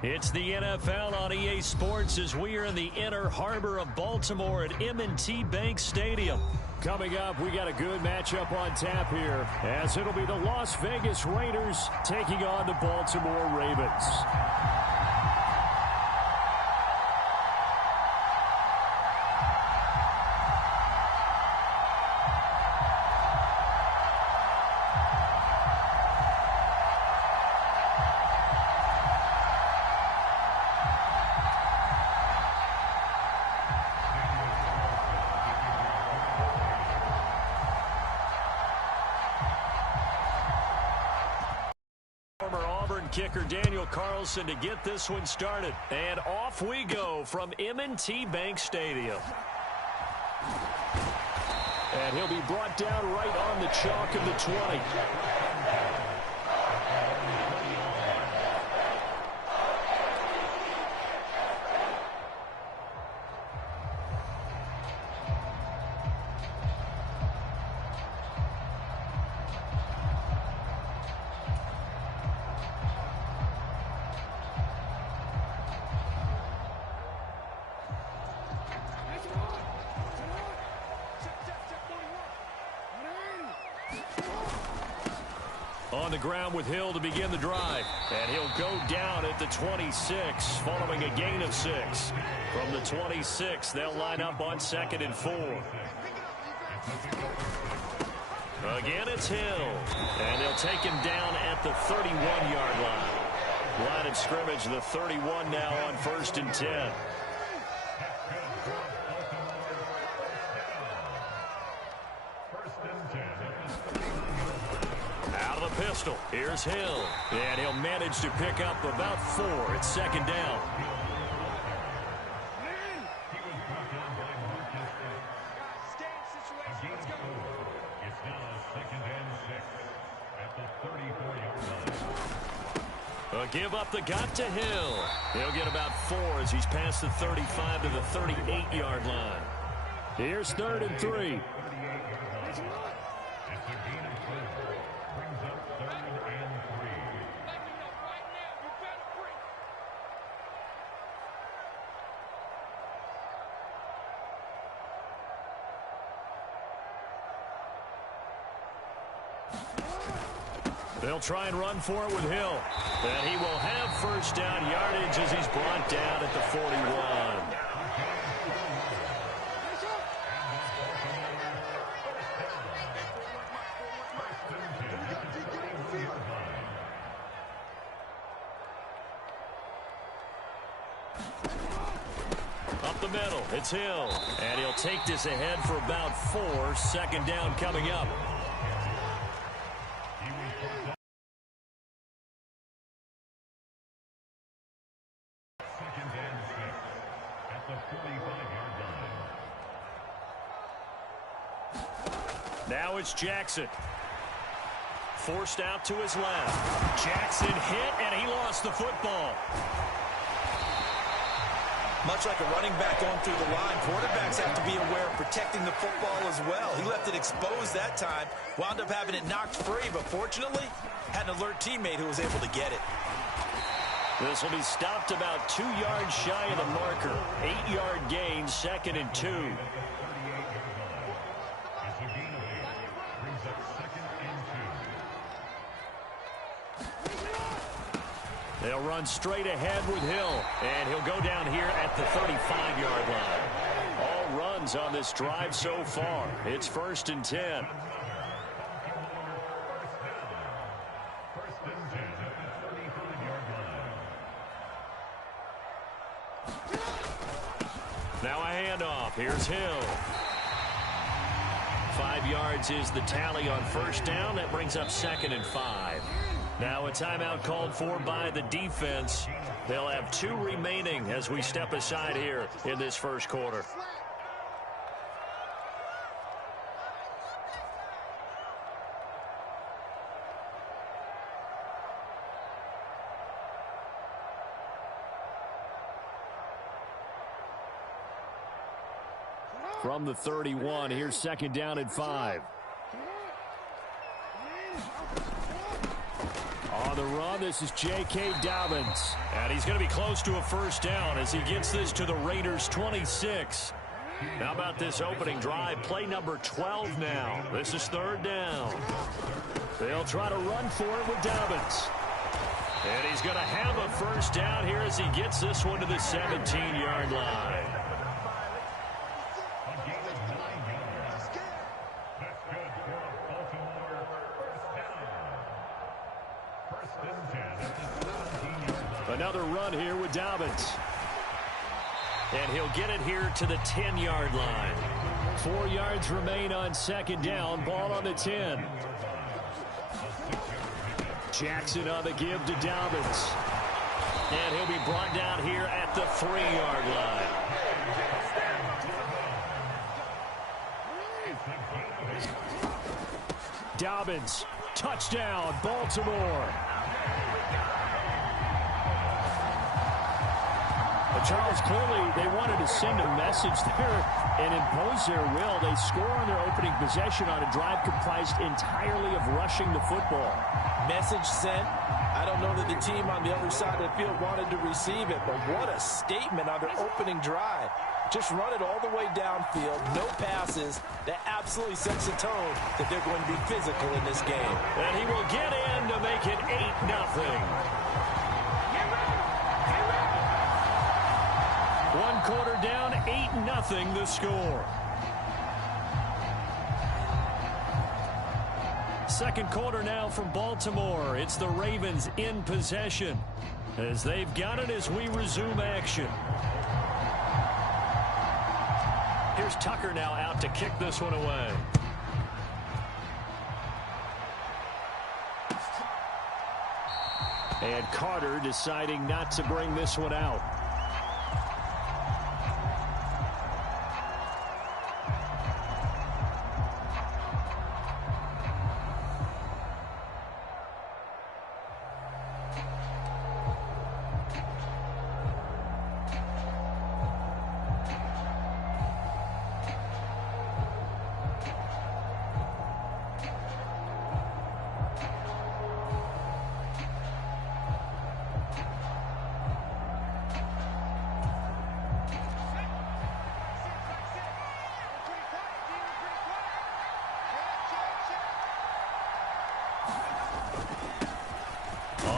It's the NFL on EA Sports as we are in the inner harbor of Baltimore at M&T Bank Stadium. Coming up, we got a good matchup on tap here, as it'll be the Las Vegas Raiders taking on the Baltimore Ravens. Kicker Daniel Carlson to get this one started. And off we go from M&T Bank Stadium. And he'll be brought down right on the chalk of the 20. On the ground with Hill to begin the drive. And he'll go down at the 26 following a gain of 6. From the 26, they'll line up on 2nd and 4. Again, it's Hill. And they'll take him down at the 31-yard line. Line of scrimmage, the 31 now on 1st and 10. Pistol. Here's Hill. And he'll manage to pick up about 4. It's 2nd down. A give up the gut to Hill. He'll get about 4 as he's past the 35 to the 38-yard line. Here's 3rd and 3. They'll try and run for it with Hill. And he will have 1st down yardage as he's brought down at the 41. Up the middle, it's Hill. And he'll take this ahead for about 4. 2nd down coming up. Now it's Jackson. Forced out to his left. Jackson hit, and he lost the football. Much like a running back going through the line, quarterbacks have to be aware of protecting the football as well. He left it exposed that time, wound up having it knocked free, but fortunately, had an alert teammate who was able to get it. This will be stopped about 2 yards shy of the marker. 8-yard gain, 2nd and 2. They'll run straight ahead with Hill, and he'll go down here at the 35-yard line. All runs on this drive so far. It's 1st and 10. Now a handoff. Here's Hill. 5 yards is the tally on 1st down. That brings up 2nd and 5. Now a timeout called for by the defense. They'll have 2 remaining as we step aside here in this 1st quarter. From the 31, here's 2nd down and 5. On the run, this is J.K. Dobbins. And he's going to be close to a first down as he gets this to the Raiders' 26. How about this opening drive? Play number 12 now. This is third down. They'll try to run for it with Dobbins. And he's going to have a first down here as he gets this one to the 17-yard line. Another run here with Dobbins. And he'll get it here to the 10-yard line. 4 yards remain on second down. Ball on the 10. Jackson on the give to Dobbins. And he'll be brought down here at the 3-yard line. Dobbins, touchdown, Baltimore. But Charles, clearly they wanted to send a message there and impose their will. They score on their opening possession on a drive comprised entirely of rushing the football. Message sent. I don't know that the team on the other side of the field wanted to receive it, but what a statement on their opening drive. Just run it all the way downfield, no passes. That absolutely sets the tone that they're going to be physical in this game. And he will get in to make it 8-0. 1 quarter down, 8-0 the score. Second quarter now from Baltimore. It's the Ravens in possession as they've got it as we resume action. Here's Tucker now out to kick this one away. And Carter deciding not to bring this one out.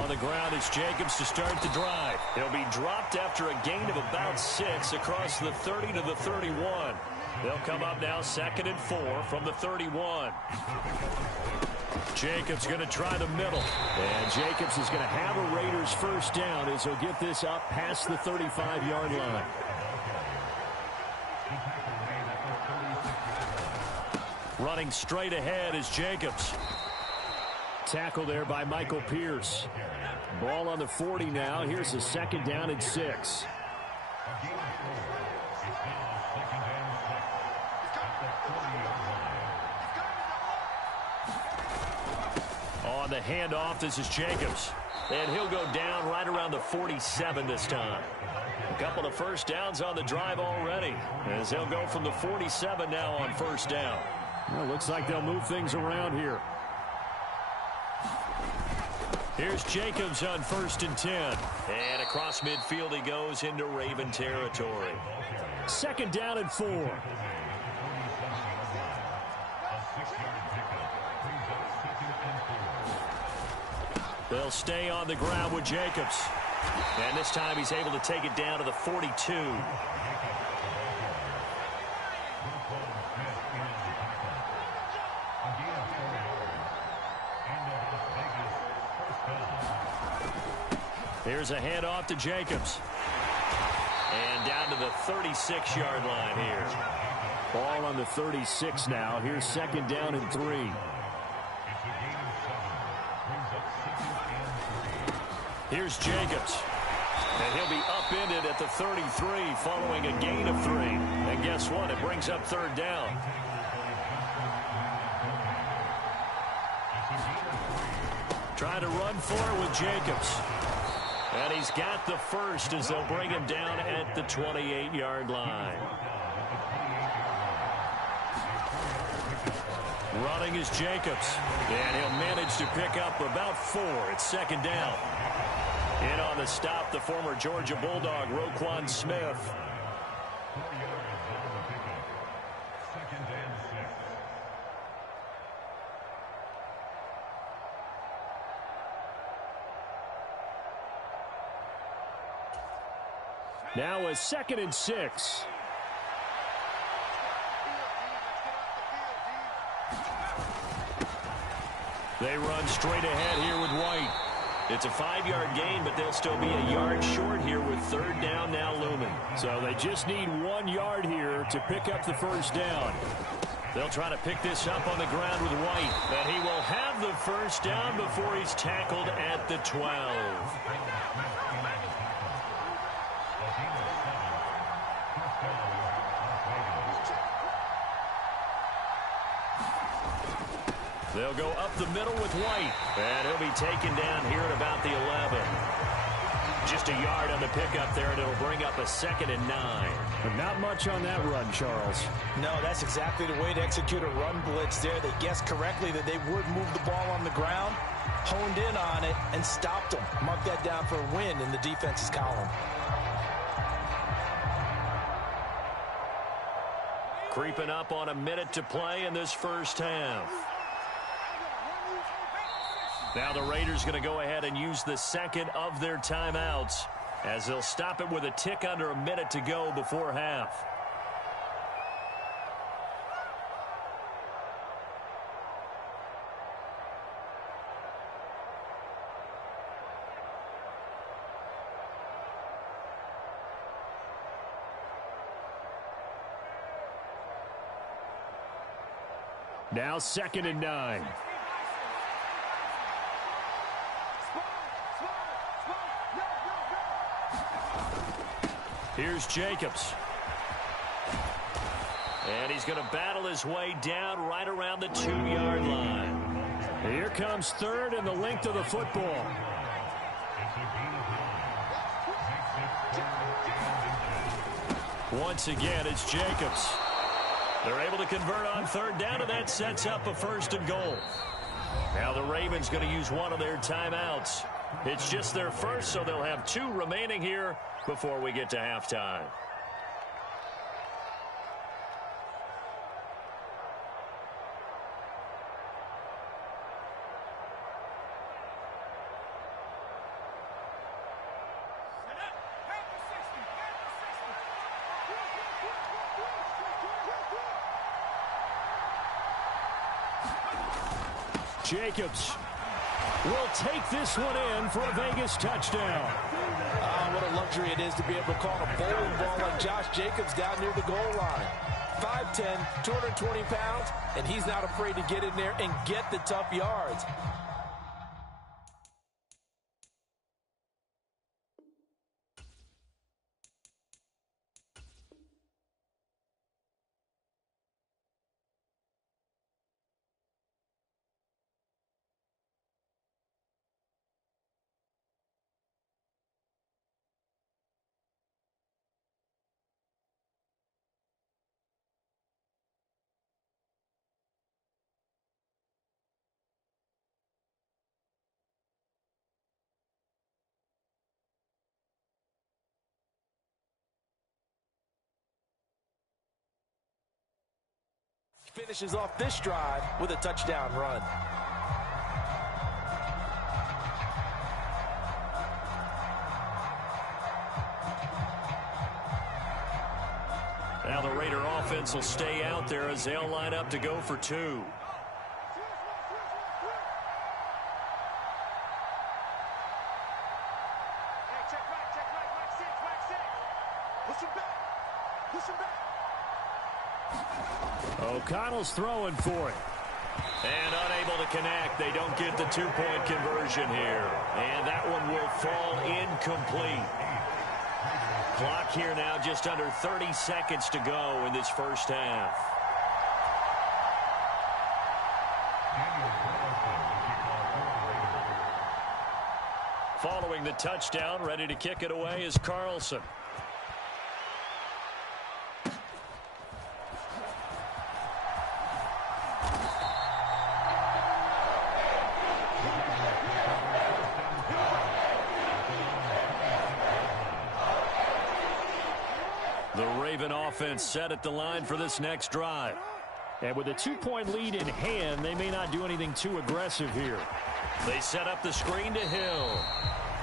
The ground is Jacobs to start the drive. He'll be dropped after a gain of about 6 across the 30 to the 31. They'll come up now 2nd and 4 from the 31. Jacobs going to try the middle. And Jacobs is going to have a Raiders first down as he'll get this up past the 35-yard line. Running straight ahead is Jacobs. Tackle there by Michael Pierce. Ball on the 40 now. Here's a second down and 6. On the handoff, this is Jacobs. And he'll go down right around the 47 this time. A couple of first downs on the drive already, as they'll go from the 47 now on first down. Well, looks like they'll move things around here. Here's Jacobs on 1st and 10. And across midfield he goes into Raven territory. Second down and 4. They'll stay on the ground with Jacobs. And this time he's able to take it down to the 42. Here's a handoff to Jacobs. And down to the 36-yard line here. Ball on the 36 now. Here's second down and 3. Here's Jacobs. And he'll be upended at the 33 following a gain of 3. And guess what? It brings up third down. Trying to run for it with Jacobs. And he's got the first as they'll bring him down at the 28-yard line. Running is Jacobs. And he'll manage to pick up about 4. It's second down. In on the stop, the former Georgia Bulldog, Roquan Smith. Now a 2nd and 6. They run straight ahead here with White. It's a 5-yard gain, but they'll still be a yard short here with third down now looming. So they just need 1 yard here to pick up the first down. They'll try to pick this up on the ground with White. And he will have the first down before he's tackled at the 12. They'll go up the middle with White. And he'll be taken down here at about the 11. Just a yard on the pickup there, and it'll bring up a 2nd and 9. But not much on that run, Charles. No, that's exactly the way to execute a run blitz there. They guessed correctly that they would move the ball on the ground, honed in on it, and stopped them. Mark that down for a win in the defense's column. Creeping up on a minute to play in this first half. Now the Raiders going to go ahead and use the second of their timeouts as they'll stop it with a tick under a minute to go before half. Now 2nd and 9. Here's Jacobs. And he's going to battle his way down right around the 2-yard line. Here comes 3rd and the length of the football. Once again, it's Jacobs. They're able to convert on 3rd down, and that sets up a 1st and goal. Now the Ravens going to use one of their timeouts. It's just their first, so they'll have 2 remaining here before we get to halftime. Jacobs will take this one in for a Vegas touchdown. What a luxury it is to be able to call a bowling ball like Josh Jacobs down near the goal line. 5'10", 220 pounds, and he's not afraid to get in there and get the tough yards. Finishes off this drive with a touchdown run. Now the Raider offense will stay out there as they'll line up to go for 2. O'Connell's throwing for it. And unable to connect. They don't get the 2-point conversion here. And that one will fall incomplete. Clock here now just under 30 seconds to go in this first half. Following the touchdown, ready to kick it away is Carlson. defense set at the line for this next drive. And with a 2-point lead in hand, they may not do anything too aggressive here. They set up the screen to Hill.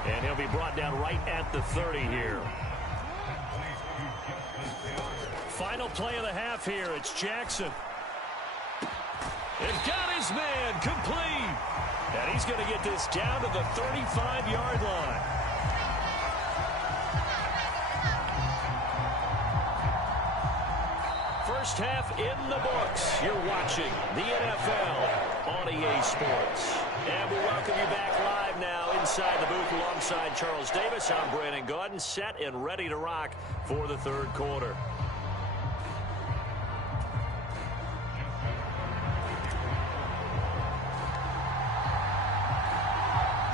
And he'll be brought down right at the 30 here. Final play of the half here. It's Jackson. They've got his man complete. And he's going to get this down to the 35-yard line. First half in the books. You're watching the NFL on EA Sports. And we welcome you back live now inside the booth alongside Charles Davis. I'm Brandon Gaudin, set and ready to rock for the third quarter.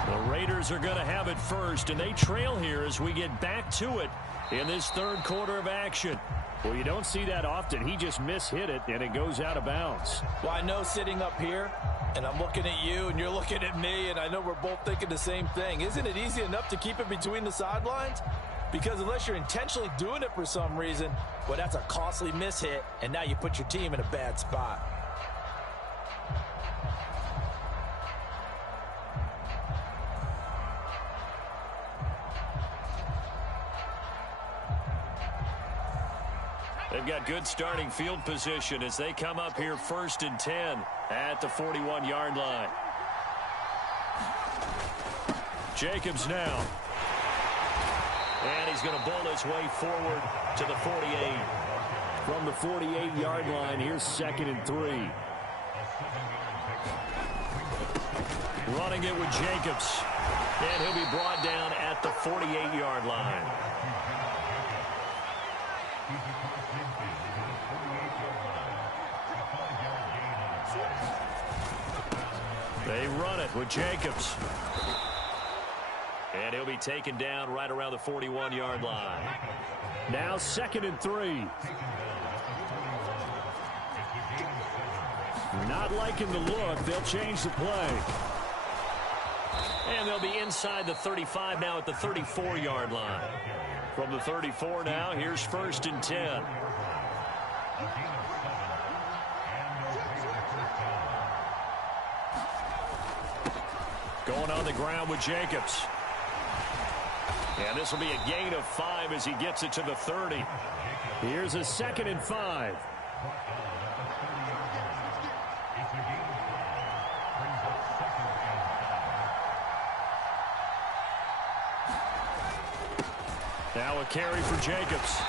The Raiders are going to have it first, and they trail here as we get back to it in this third quarter of action. Well, you don't see that often. He just mishit it, and it goes out of bounds. Well, I know sitting up here, and I'm looking at you, and you're looking at me, and I know we're both thinking the same thing. Isn't it easy enough to keep it between the sidelines? Because unless you're intentionally doing it for some reason, well, that's a costly mishit, and now you put your team in a bad spot. They've got good starting field position as they come up here 1st and 10 at the 41-yard line. Jacobs now. And he's going to bowl his way forward to the 48. From the 48-yard line, here's 2nd and 3. Running it with Jacobs. And he'll be brought down at the 48-yard line. They run it with Jacobs. And he'll be taken down right around the 41-yard line. Now 2nd and 3. Not liking the look. They'll change the play. And they'll be inside the 35 now at the 34-yard line. From the 34 now, here's 1st and 10. Going on the ground with Jacobs. And this will be a gain of 5 as he gets it to the 30. Here's a 2nd and 5. Now a carry for Jacobs.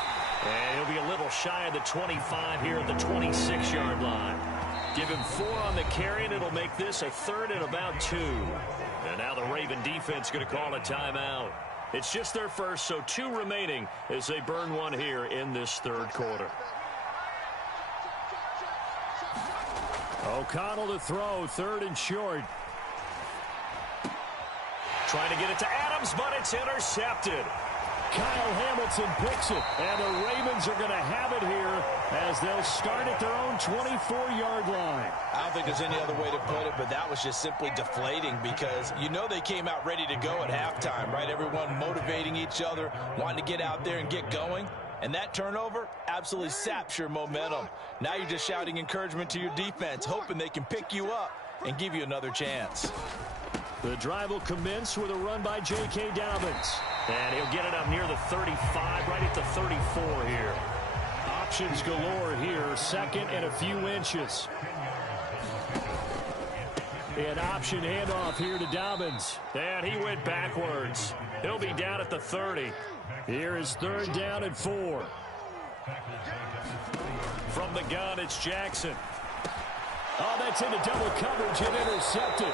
And he'll be a little shy of the 25 here at the 26-yard line. Give him 4 on the carry, and it'll make this a 3rd and about 2. And now the Raven defense going to call a timeout. It's just their first, so 2 remaining as they burn one here in this third quarter. O'Connell to throw, 3rd and short. Trying to get it to Adams, but it's intercepted. Kyle Hamilton picks it, and the Ravens are going to have it here as they'll start at their own 24-yard line. I don't think there's any other way to put it, but that was just simply deflating because you know they came out ready to go at halftime, right? Everyone motivating each other, wanting to get out there and get going. And that turnover absolutely saps your momentum. Now you're just shouting encouragement to your defense, hoping they can pick you up and give you another chance. The drive will commence with a run by J.K. Dobbins. And he'll get it up near the 35, right at the 34 here. Options galore here, 2nd and a few inches. An option handoff here to Dobbins. And he went backwards. He'll be down at the 30. Here is 3rd down and 4. From the gun, it's Jackson. Oh, that's into double coverage and intercepted.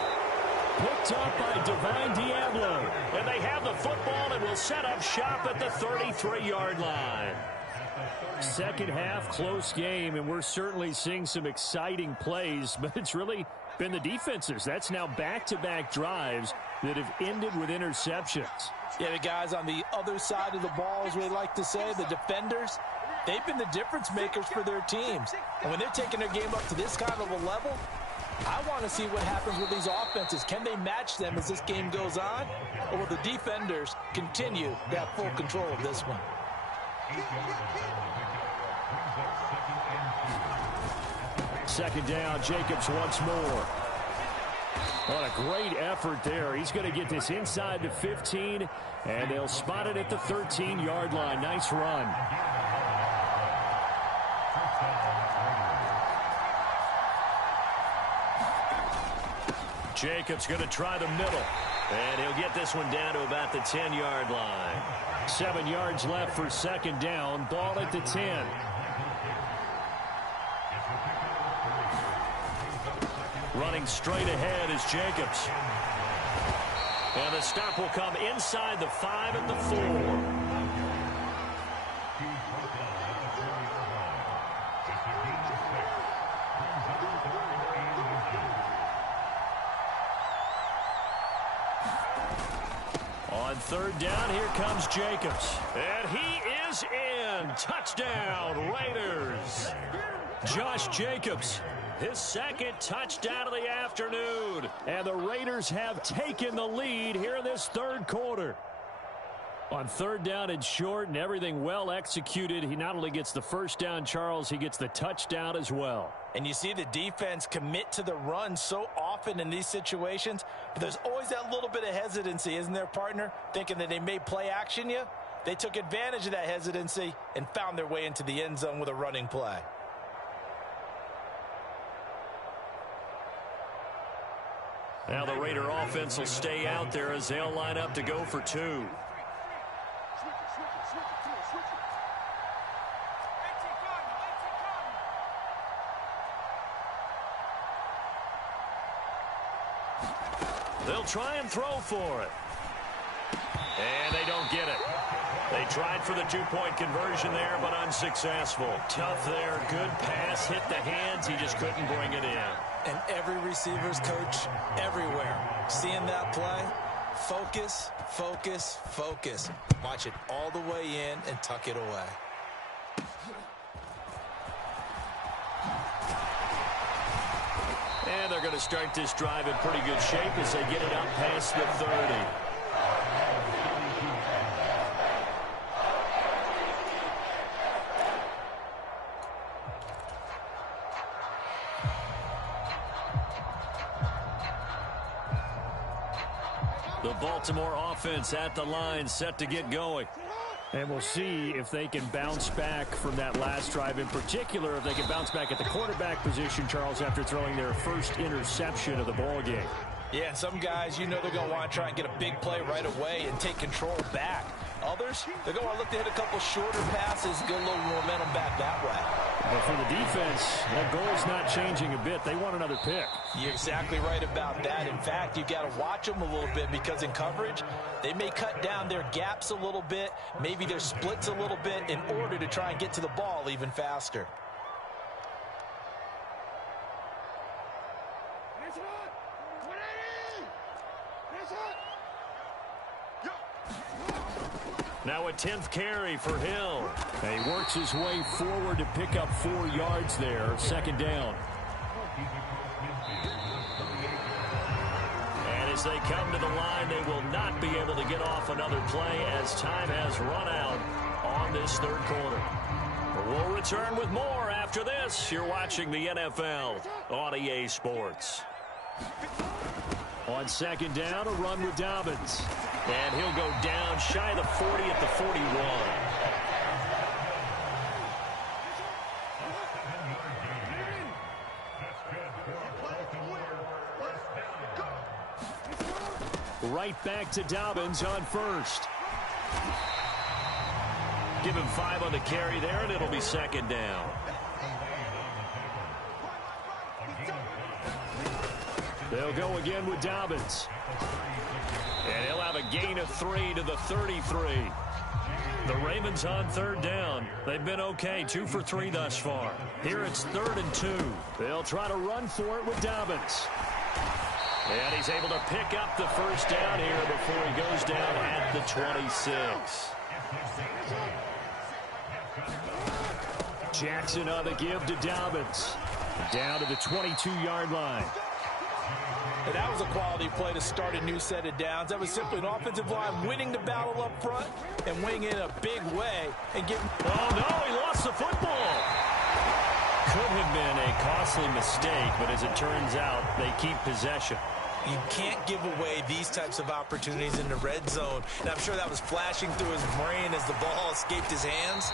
Picked up by Divine Diablo. And they have the football and will set up shop at the 33-yard line. Second half, close game, and we're certainly seeing some exciting plays, but it's really been the defenses. That's now back-to-back drives that have ended with interceptions. Yeah, the guys on the other side of the ball, as we like to say, the defenders, they've been the difference makers for their teams. And when they're taking their game up to this kind of a level, I want to see what happens with these offenses. Can they match them as this game goes on? Or will the defenders continue to have full control of this one? Second down, Jacobs once more. What a great effort there. He's going to get this inside the 15, and they'll spot it at the 13-yard line. Nice run. Jacobs going to try the middle. And he'll get this one down to about the 10-yard line. 7 yards left for second down. Ball at the 10. Running straight ahead is Jacobs. And the stop will come inside the 5 at the 4. On third down, here comes Jacobs. And he is in. Touchdown, Raiders. Josh Jacobs, his second touchdown of the afternoon. And the Raiders have taken the lead here in this third quarter. On third down and short and everything well executed, he not only gets the first down, Charles, he gets the touchdown as well. And you see the defense commit to the run so often in these situations, but there's always that little bit of hesitancy, isn't there, partner? Thinking that they may play action you. They took advantage of that hesitancy and found their way into the end zone with a running play. Now the Raider offense will stay out there as they'll line up to go for 2. They'll try and throw for it. And they don't get it. They tried for the two-point conversion there, but unsuccessful. Tough there. Good pass. Hit the hands. He just couldn't bring it in. And every receiver's coach everywhere. Seeing that play, focus, focus, focus. Watch it all the way in and tuck it away. And they're going to start this drive in pretty good shape as they get it up past the 30. The Baltimore offense at the line, set to get going. And we'll see if they can bounce back from that last drive. In particular, if they can bounce back at the quarterback position, Charles, after throwing their first interception of the ball game. Yeah, and some guys, you know they're going to want to try and get a big play right away and take control back. Others, they're going to look to hit a couple shorter passes, get a little momentum back that way. But for the defense, that goal's not changing a bit. They want another pick. You're exactly right about that. In fact, you've got to watch them a little bit because in coverage, they may cut down their gaps a little bit, maybe their splits a little bit in order to try and get to the ball even faster. Now a 10th carry for Hill. And he works his way forward to pick up 4 yards there. Second down. And as they come to the line, they will not be able to get off another play as time has run out on this third quarter. But we'll return with more after this. You're watching the NFL on EA Sports. On second down, a run with Dobbins. And he'll go down shy of the 40 at the 41. Right back to Dobbins on first. Give him 5 on the carry there, and it'll be second down. They'll go again with Dobbins. And he'll have a gain of 3 to the 33. The Ravens on third down. They've been okay, 2 for 3 thus far. Here it's 3rd and 2. They'll try to run for it with Dobbins. And he's able to pick up the first down here before he goes down at the 26. Jackson on the give to Dobbins. Down to the 22-yard line. And that was a quality play to start a new set of downs. That was simply an offensive line winning the battle up front and winning it in a big way and getting... Oh, no, he lost the football. Could have been a costly mistake, but as it turns out, they keep possession. You can't give away these types of opportunities in the red zone. And I'm sure that was flashing through his brain as the ball escaped his hands.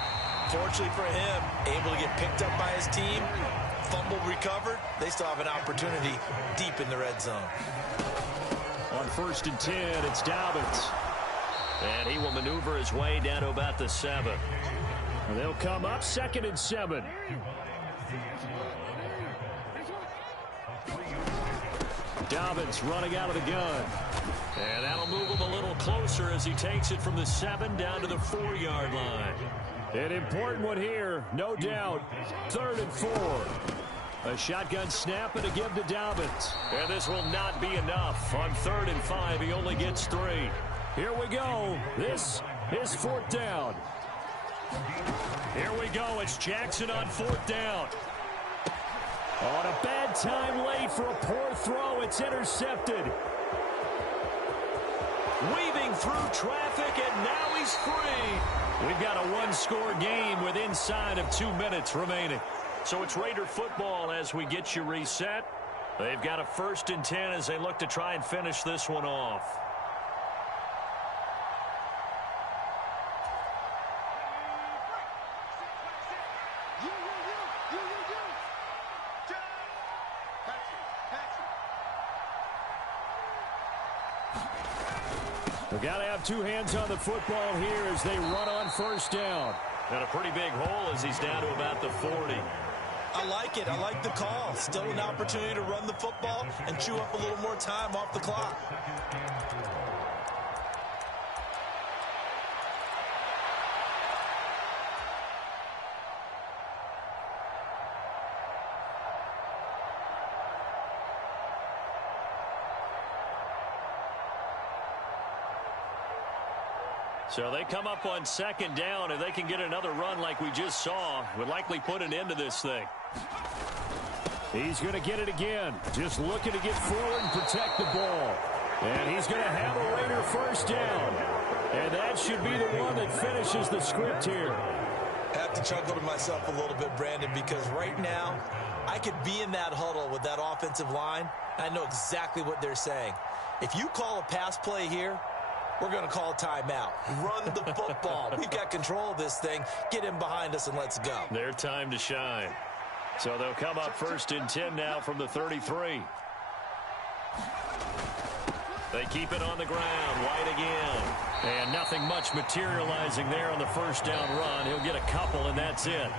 Fortunately for him, able to get picked up by his team, fumble recovered. They still have an opportunity deep in the red zone. On 1st and 10, it's Dobbins. And he will maneuver his way down to about the 7. They'll come up 2nd and 7. Dobbins running out of the gun. And that'll move him a little closer as he takes it from the 7 down to the 4-yard line. An important one here, no doubt. 3rd and 4. A shotgun snap and a give to Dobbins. And this will not be enough. On 3rd and 5, he only gets 3. Here we go. This is 4th down. Here we go. It's Jackson on 4th down. On a bad time late for a poor throw. It's intercepted. Weaving through traffic, and now he's free. We've got a one-score game with inside of 2 minutes remaining. So it's Raider football as we get you reset. They've got a 1st and 10 as they look to try and finish this one off. We've got to have 2 hands on the football here as they run on 1st down. And a pretty big hole as he's down to about the 40. I like it. I like the call. Still an opportunity to run the football and chew up a little more time off the clock. So they come up on 2nd down. If they can get another run like we just saw, would likely put an end to this thing. He's going to get it again. Just looking to get forward and protect the ball. And he's going to have a Raider 1st down. And that should be the one that finishes the script here. I have to chuckle to myself a little bit, Brandon, because right now I could be in that huddle with that offensive line. I know exactly what they're saying. If you call a pass play here, we're going to call timeout. Run the football. We've got control of this thing. Get him behind us and let's go. Their time to shine. So they'll come up 1st and 10 now from the 33. They keep it on the ground. White again. And nothing much materializing there on the 1st down run. He'll get a couple, and that's it.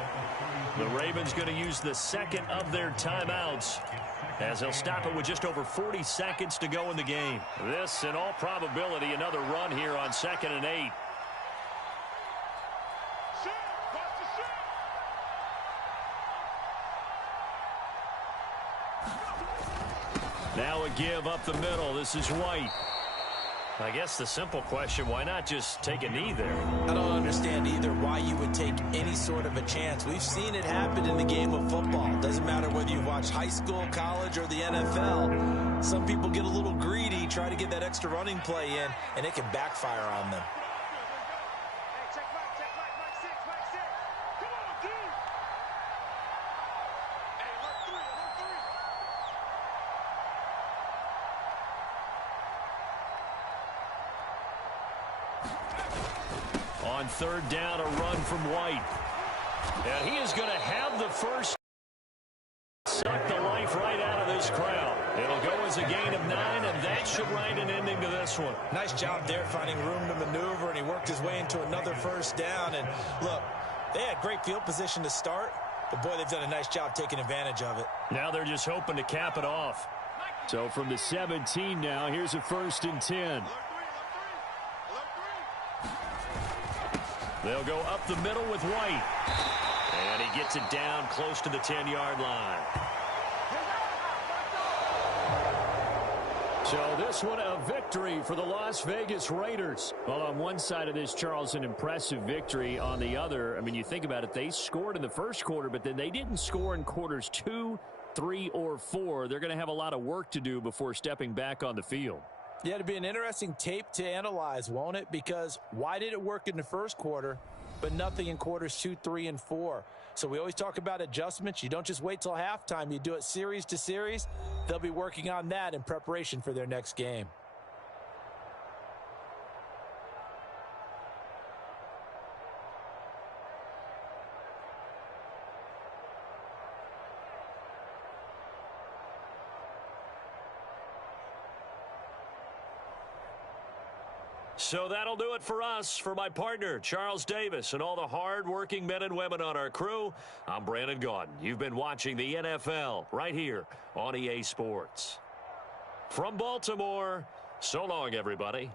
The Ravens going to use the 2nd of their timeouts as they'll stop it with just over 40 seconds to go in the game. This, in all probability, another run here on 2nd and 8. Now a give up the middle. This is White. I guess the simple question, why not just take a knee there? I don't understand either why you would take any sort of a chance. We've seen it happen in the game of football. Doesn't matter whether you watch high school, college, or the NFL. Some people get a little greedy, try to get that extra running play in, and it can backfire on them. On 3rd down, a run from White. And he is going to have the first. Suck the life right out of this crowd. It'll go as a gain of 9, and that should write an ending to this one. Nice job there finding room to maneuver, and he worked his way into another 1st down. And look, they had great field position to start, but boy, they've done a nice job taking advantage of it. Now they're just hoping to cap it off. So from the 17 now, here's a 1st and 10. They'll go up the middle with White. And he gets it down close to the 10-yard line. So this one a victory for the Las Vegas Raiders. Well, on one side of this, Charles, an impressive victory. On the other, I mean, you think about it, they scored in the 1st quarter, but then they didn't score in quarters 2, 3 or 4, they're going to have a lot of work to do before stepping back on the field. Yeah, it'll be an interesting tape to analyze, won't it? Because why did it work in the first quarter, but nothing in quarters 2, 3, and 4? So we always talk about adjustments. You don't just wait till halftime. You do it series to series. They'll be working on that in preparation for their next game. So that'll do it for us. For my partner, Charles Davis, and all the hard-working men and women on our crew, I'm Brandon Gaudin. You've been watching the NFL right here on EA Sports. From Baltimore, so long, everybody.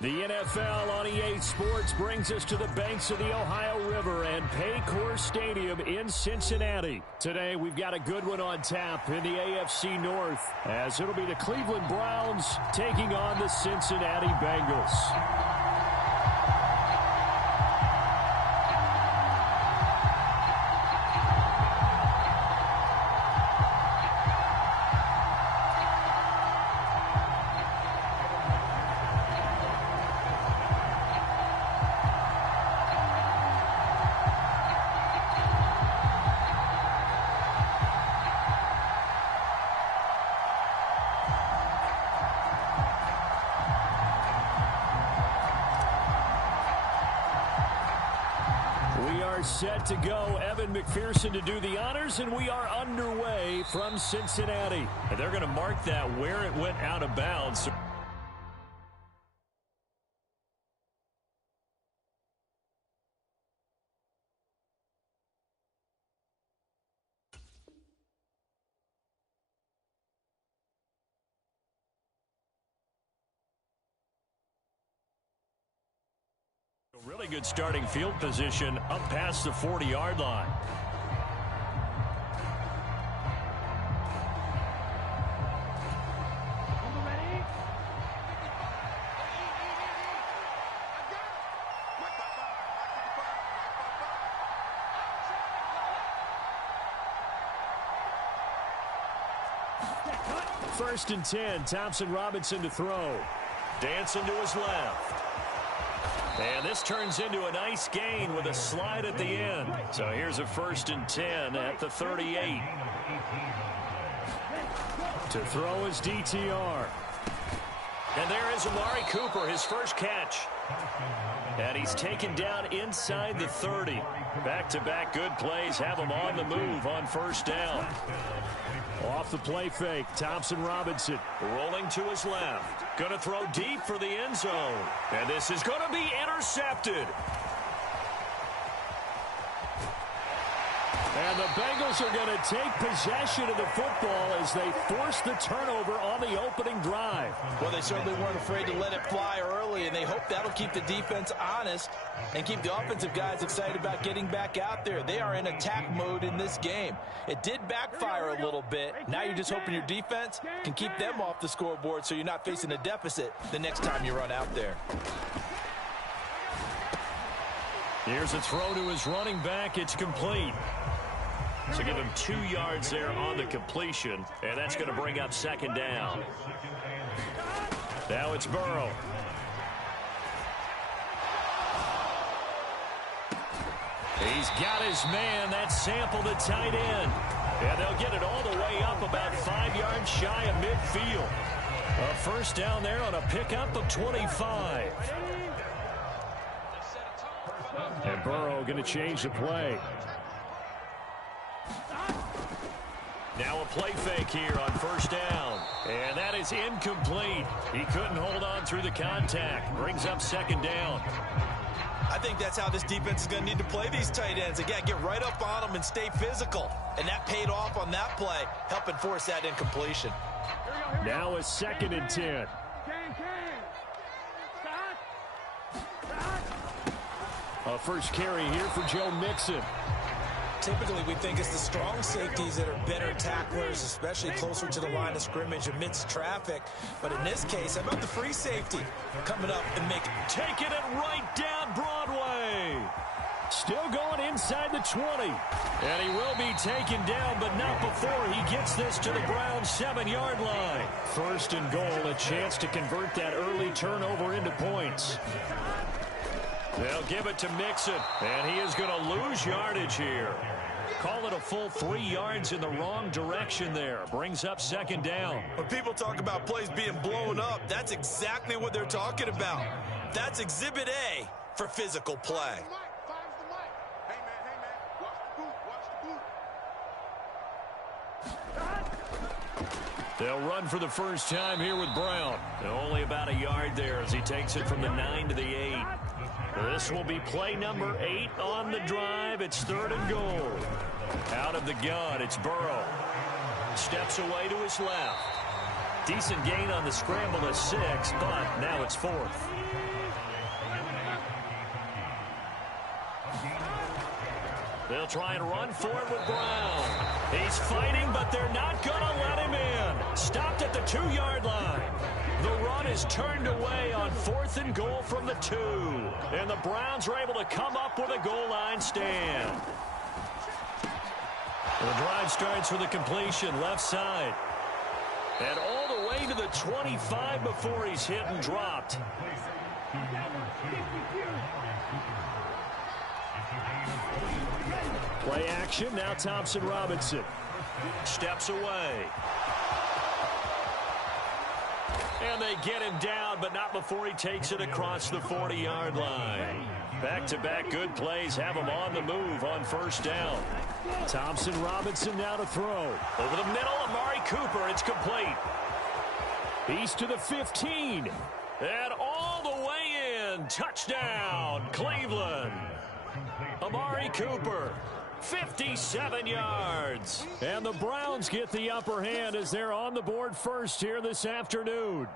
The NFL on EA Sports brings us to the banks of the Ohio River and Paycor Stadium in Cincinnati. Today, we've got a good one on tap in the AFC North, as it'll be the Cleveland Browns taking on the Cincinnati Bengals. Set to go. Evan McPherson to do the honors, and we are underway from Cincinnati. And they're going to mark that where it went out of bounds. Really good starting field position up past the 40-yard line. First and 10, Thompson Robinson to throw. Dancing to his left. And this turns into a nice gain with a slide at the end. So here's a first and 10 at the 38. To throw is DTR. And there is Amari Cooper, his first catch. And he's taken down inside the 30. Back-to-back good plays have him on the move on first down. Off the play fake, Thompson Robinson. Rolling to his left. Going to throw deep for the end zone. And this is going to be intercepted. And the Bengals are going to take possession of the football as they force the turnover on the opening drive. Well, they certainly weren't afraid to let it fly early, and they hope that'll keep the defense honest and keep the offensive guys excited about getting back out there. They are in attack mode in this game. It did backfire a little bit. Now you're just hoping your defense can keep them off the scoreboard so you're not facing a deficit the next time you run out there. Here's a throw to his running back. It's complete. So give him 2 yards there on the completion, and that's going to bring up second down. Now it's Burrow. He's got his man. That's Sample, the tight end. And they'll get it all the way up about 5 yards shy of midfield. A first down there on a pickup of 25. And Burrow going to change the play. Now a play fake here on first down. And that is incomplete. He couldn't hold on through the contact. Brings up second down. I think that's how this defense is going to need to play these tight ends. Again, get right up on them and stay physical. And that paid off on that play, helping force that incompletion. Now a second and 10. A first carry here for Joe Mixon. Typically, we think it's the strong safeties that are better tacklers, especially closer to the line of scrimmage amidst traffic. But in this case, how about the free safety coming up and taking it right down Broadway. Still going inside the 20. And he will be taken down, but not before he gets this to the Browns' 7-yard line. First and goal, a chance to convert that early turnover into points. They'll give it to Mixon, and he is going to lose yardage here. Call it a full 3 yards in the wrong direction there. Brings up second down. When people talk about plays being blown up, that's exactly what they're talking about. That's Exhibit A for physical play. They'll run for the first time here with Brown. Only about a yard there as he takes it from the 9 to the 8. This will be play number 8 on the drive. It's third and goal. Out of the gun, it's Burrow. Steps away to his left. Decent gain on the scramble of 6, but now it's 4th. They'll try and run for it with Brown. He's fighting, but they're not going to let him in. Stopped at the 2-yard line. The run is turned away on 4th and goal from the 2. And the Browns are able to come up with a goal line stand. The drive starts with a completion left side. And all the way to the 25 before he's hit and dropped. Play action, now Thompson Robinson. Steps away. And they get him down, but not before he takes it across the 40-yard line. Back-to-back good plays have him on the move on 1st down. Thompson Robinson now to throw. Over the middle, Amari Cooper, it's complete. He's to the 15. And all the way in. Touchdown, Cleveland. Amari Cooper, 57 yards. And the Browns get the upper hand as they're on the board first here this afternoon.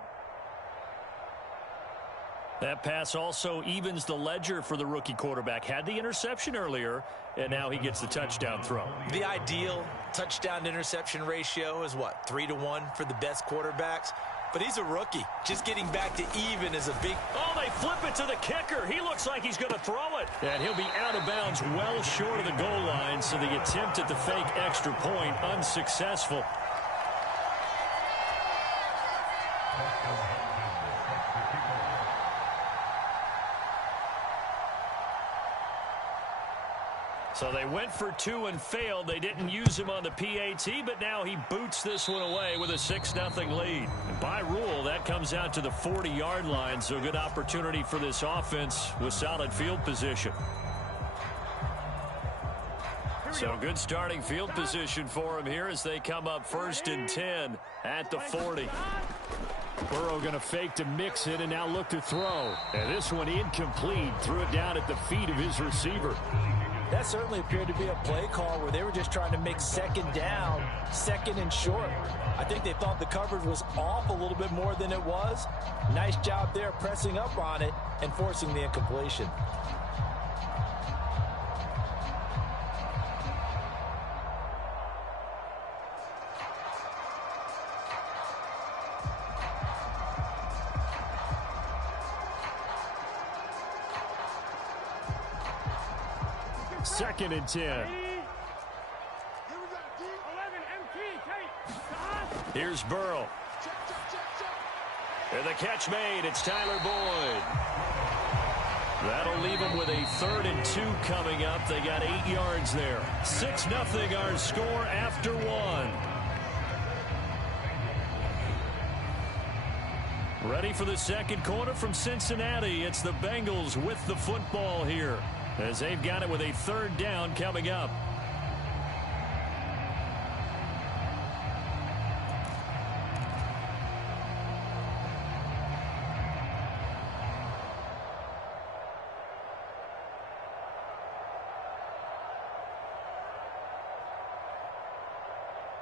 That pass also evens the ledger for the rookie quarterback. Had the interception earlier, and now he gets the touchdown throw. The ideal touchdown-interception ratio is what, 3-to-1 for the best quarterbacks? But he's a rookie. Just getting back to even is a big... Oh, they flip it to the kicker. He looks like he's going to throw it. And he'll be out of bounds well short of the goal line, so the attempt at the fake extra point unsuccessful. So they went for 2 and failed. They didn't use him on the PAT, but now he boots this one away with a 6-0 lead. And by rule, that comes out to the 40-yard line, so good opportunity for this offense with solid field position. So good starting field position for him here as they come up 1st and 10 at the 40. Burrow going to fake to mix it and now look to throw. And this one incomplete. Threw it down at the feet of his receiver. That certainly appeared to be a play call where they were just trying to make 2nd down, 2nd and short. I think they thought the coverage was off a little bit more than it was. Nice job there pressing up on it and forcing the incompletion. Second and 10. Here's Burrow. And the catch made. It's Tyler Boyd. That'll leave them with a 3rd and 2 coming up. They got 8 yards there. 6-0 our score after 1. Ready for the second quarter from Cincinnati. It's the Bengals with the football here, as they've got it with a 3rd down coming up.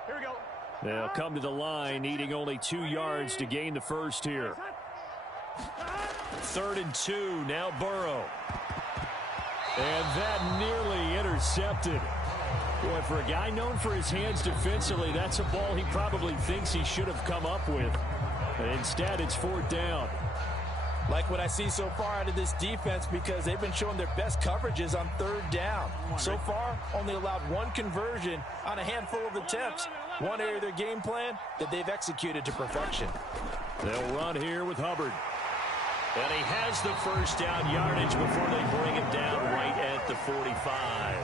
Here we go. They'll come to the line, needing only 2 yards to gain the first here. 3rd and 2, now Burrow. And that nearly intercepted. Boy, for a guy known for his hands defensively, that's a ball he probably thinks he should have come up with. Instead, it's 4th down. Like what I see so far out of this defense, because they've been showing their best coverages on 3rd down. So far, only allowed 1 conversion on a handful of attempts. One area of their game plan that they've executed to perfection. They'll run here with Hubbard. And he has the 1st down yardage before they bring him down right at the 45.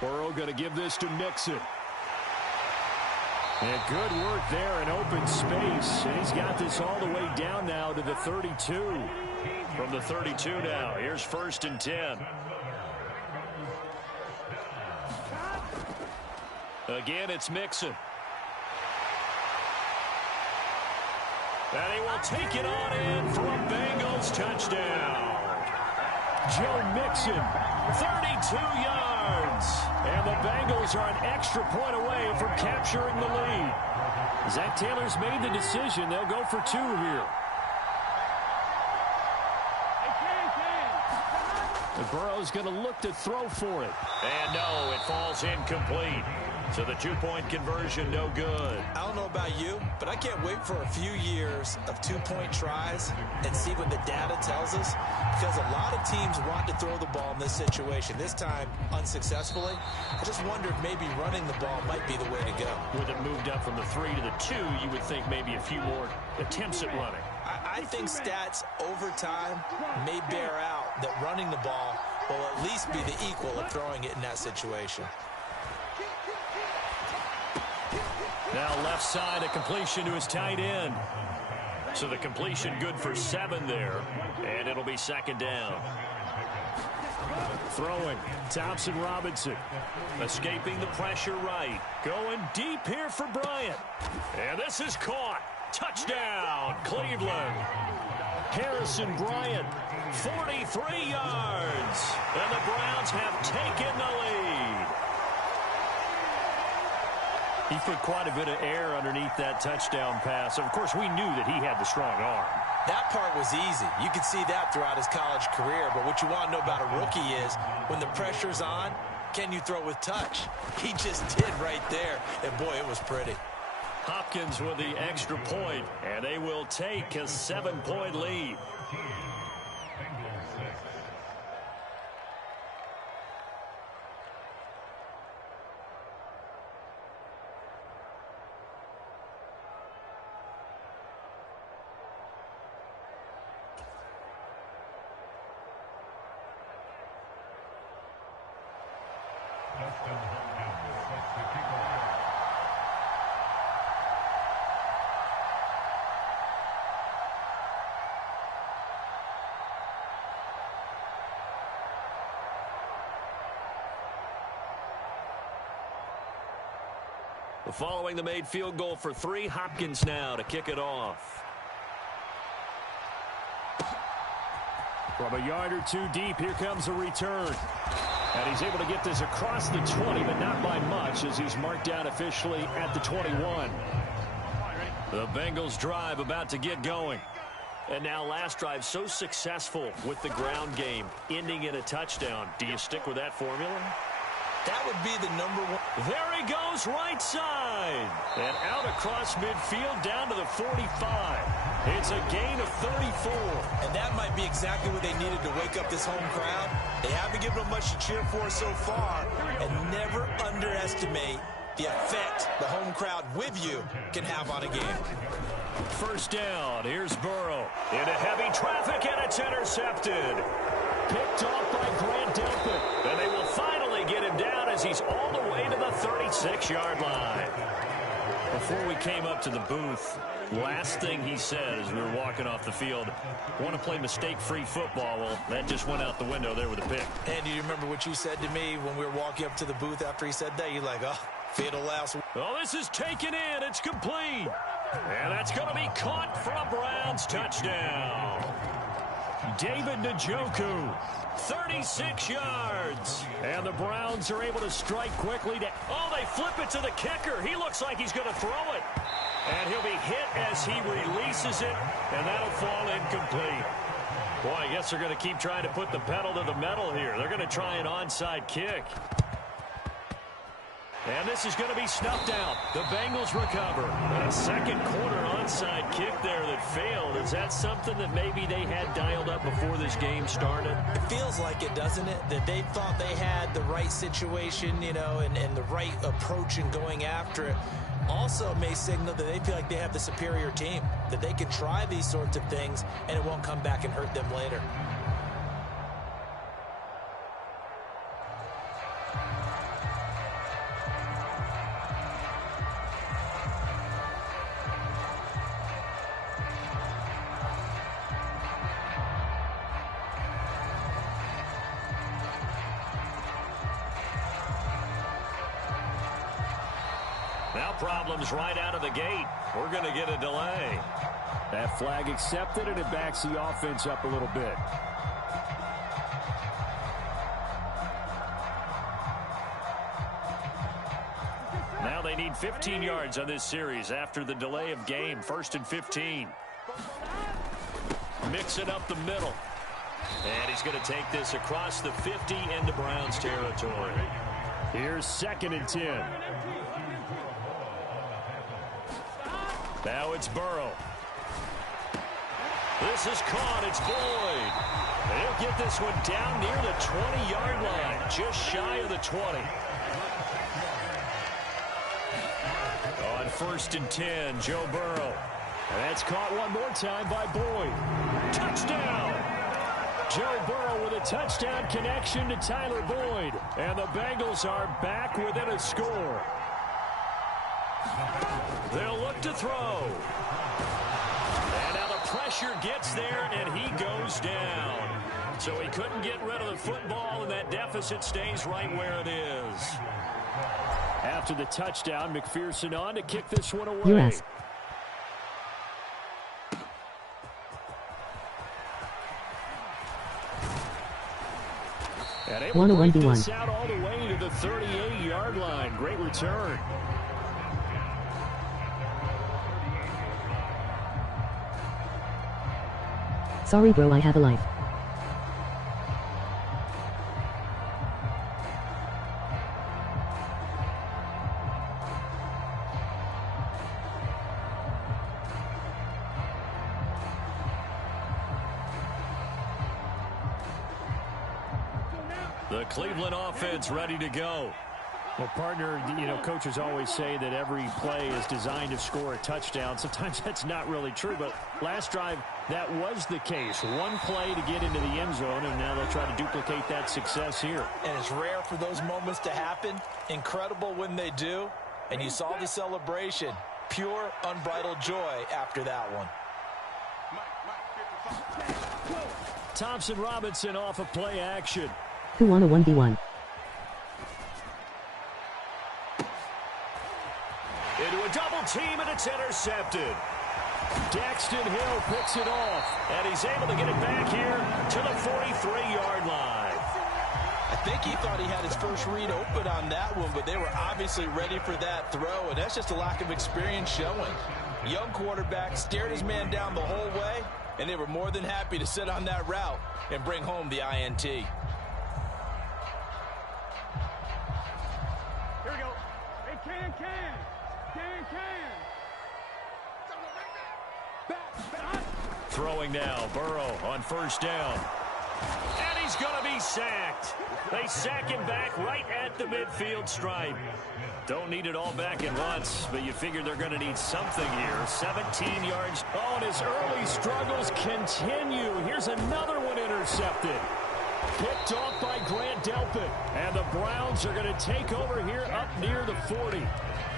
Burrow going to give this to Mixon. And good work there in open space. And he's got this all the way down now to the 32. From the 32 now, here's 1st and 10. Again, it's Mixon. And he will take it on in for a Bengals touchdown. Joe Mixon, 32 yards. And the Bengals are an extra point away from capturing the lead. Zach Taylor's made the decision. They'll go for 2 here. Burrow's going to look to throw for it. And no, it falls incomplete. So the 2-point conversion, no good. I don't know about you, but I can't wait for a few years of 2-point tries and see what the data tells us. Because a lot of teams want to throw the ball in this situation. This time, unsuccessfully. I just wonder if maybe running the ball might be the way to go. With it moved up from the 3 to the 2, you would think maybe a few more attempts at running. I think stats over time may bear out that running the ball will at least be the equal of throwing it in that situation. Now left side, a completion to his tight end. So the completion good for 7 there, and it'll be 2nd down. Throwing, Thompson Robinson. Escaping the pressure right. Going deep here for Bryant. And this is caught. Touchdown, Cleveland. Harrison Bryant, 43 yards. And the Browns have taken the lead. He put quite a bit of air underneath that touchdown pass. Of course, we knew that he had the strong arm. That part was easy. You could see that throughout his college career. But what you want to know about a rookie is when the pressure's on, can you throw with touch? He just did right there. And, boy, it was pretty. Hopkins with the extra point, and they will take a 7-point lead. Following the made field goal for 3, Hopkins now to kick it off. From a yard or 2 deep, here comes a return. And he's able to get this across the 20, but not by much as he's marked down officially at the 21. The Bengals drive about to get going. And now last drive so successful with the ground game, ending in a touchdown. Do you stick with that formula? That would be the number 1. There he goes, right side. And out across midfield down to the 45. It's a gain of 34. And that might be exactly what they needed to wake up this home crowd. They haven't given them much to cheer for so far. And never underestimate the effect the home crowd with you can have on a game. First down, here's Burrow. Into heavy traffic, and it's intercepted. Picked off by Grant Delpit. And they will finally get him down as he's all the way to the 36-yard line. Before we came up to the booth, last thing he said as we were walking off the field, want to play mistake-free football. Well, that just went out the window there with a pick. And do you remember what you said to me when we were walking up to the booth after he said that? You're like, oh, fatal last. Oh, this is taken in. It's complete. And that's going to be caught for a Browns touchdown. David Njoku, 36 yards. And the Browns are able to strike quickly. Oh, they flip it to the kicker. He looks like he's going to throw it. And he'll be hit as he releases it, and that'll fall incomplete. Boy, I guess they're going to keep trying to put the pedal to the metal here. They're going to try an onside kick. And this is going to be snuffed out. The Bengals recover. And a second quarter onside kick there that failed. Is that something that maybe they had dialed up before this game started? It feels like it, doesn't it? That they thought they had the right situation, you know, and the right approach in going after it. Also may signal that they feel like they have the superior team, that they can try these sorts of things and it won't come back and hurt them later. Now problems right out of the gate. We're going to get a delay. That flag accepted, and it backs the offense up a little bit. they need 15 yards on this series after the delay of game. 1st and 15. Mix it up the middle. And he's going to take this across the 50 into Browns territory. Here's 2nd and 10. Now it's Burrow. This is caught. It's Boyd. And he'll get this one down near the 20-yard line, just shy of the 20. On 1st and 10, Joe Burrow. And that's caught one more time by Boyd. Touchdown! Joe Burrow with a touchdown connection to Tyler Boyd. And the Bengals are back within a score. They'll look to throw. And now the pressure gets there, and he goes down. So he couldn't get rid of the football, and that deficit stays right where it is. After the touchdown, McPherson on to kick this one away. U.S. And able to break this 101-1. out all the way to the 38-yard line. Great return. Sorry bro, I have a life. The Cleveland offense ready to go. Well, partner, coaches always say that every play is designed to score a touchdown. Sometimes that's not really true, but last drive, that was the case. One play to get into the end zone, and now they'll try to duplicate that success here. And it's rare for those moments to happen. Incredible when they do. And you saw the celebration. Pure, unbridled joy after that one. Thompson Robinson off of play action. 2-on-1v1. Into a double team, and it's intercepted. Daxton Hill picks it off. And he's able to get it back here to the 43-yard line. I think he thought he had his first read open on that one, but they were obviously ready for that throw, and that's just a lack of experience showing. Young quarterback stared his man down the whole way, and they were more than happy to sit on that route and bring home the INT. Here we go. Hey, can. Back. Throwing now, Burrow on 1st down. And he's going to be sacked. They sack him back right at the midfield stripe. Don't need it all back at once, but you figure they're going to need something here. 17 yards. Oh, and his early struggles continue. Here's another one intercepted. Picked off by Grant Delpit. And the Browns are going to take over here up near the 40.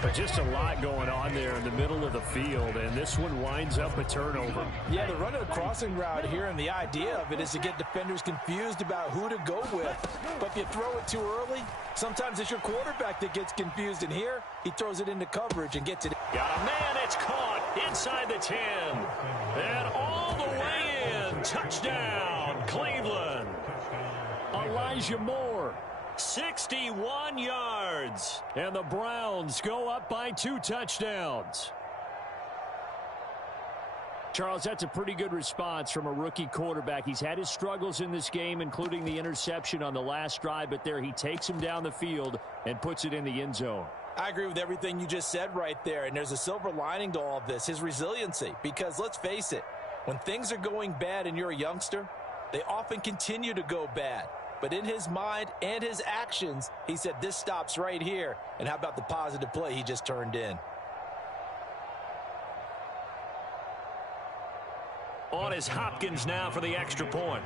But just a lot going on there in the middle of the field, and this one winds up a turnover. Yeah, they're running a crossing route here, and the idea of it is to get defenders confused about who to go with. But if you throw it too early, sometimes it's your quarterback that gets confused, and here he throws it into coverage and gets it. Got a man, it's caught inside the 10. And all the way in. Touchdown, Cleveland. Elijah Moore. 61 yards. And the Browns go up by 2 touchdowns. Charles, that's a pretty good response from a rookie quarterback. He's had his struggles in this game, including the interception on the last drive, but there he takes him down the field and puts it in the end zone. I agree with everything you just said right there, and there's a silver lining to all of this, his resiliency. Because let's face it, when things are going bad and you're a youngster, they often continue to go bad. But in his mind and his actions, he said, this stops right here. And how about the positive play he just turned in? On is Hopkins now for the extra point.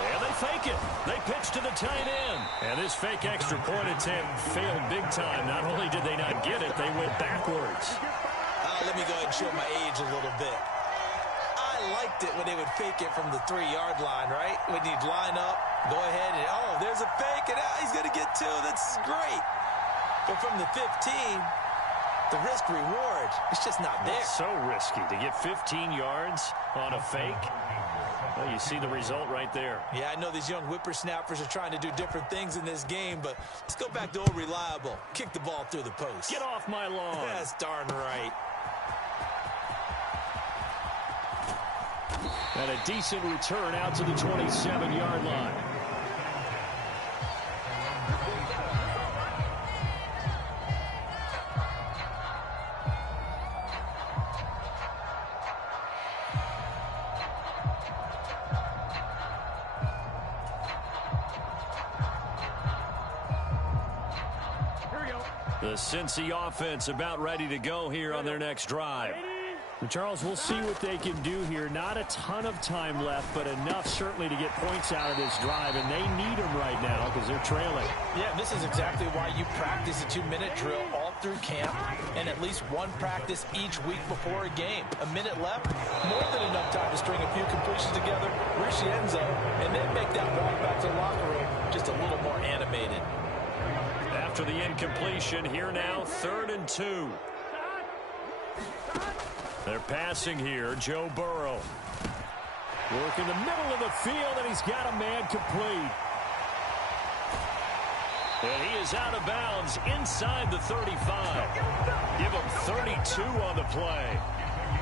And they fake it. They pitch to the tight end. And this fake extra point attempt failed big time. Not only did they not get it, they went backwards. Let me go ahead and show my age a little bit. I liked it when they would fake it from the 3-yard line, right? When you'd line up, go ahead and, oh, there's a fake, and he's going to get 2. That's great. But from the 15, the risk-reward, it's just not there. It's so risky to get 15 yards on a fake. Well, you see the result right there. Yeah, I know these young whippersnappers are trying to do different things in this game, but let's go back to old reliable. Kick the ball through the post. Get off my lawn. That's darn right. And a decent return out to the 27-yard line. The Cincy offense about ready to go here on their next drive. And Charles, we'll see what they can do here. Not a ton of time left, but enough certainly to get points out of this drive, and they need them right now because they're trailing. Yeah, this is exactly why you practice a 2-minute drill all through camp and at least one practice each week before a game. A minute left, more than enough time to string a few completions together, reach the end zone, and then make that walk back to the locker room just a little more animated. After the incompletion, here now, 3rd and 2. They're passing here, Joe Burrow. Work in the middle of the field, and he's got a man complete. And he is out of bounds inside the 35. Give him 32 on the play.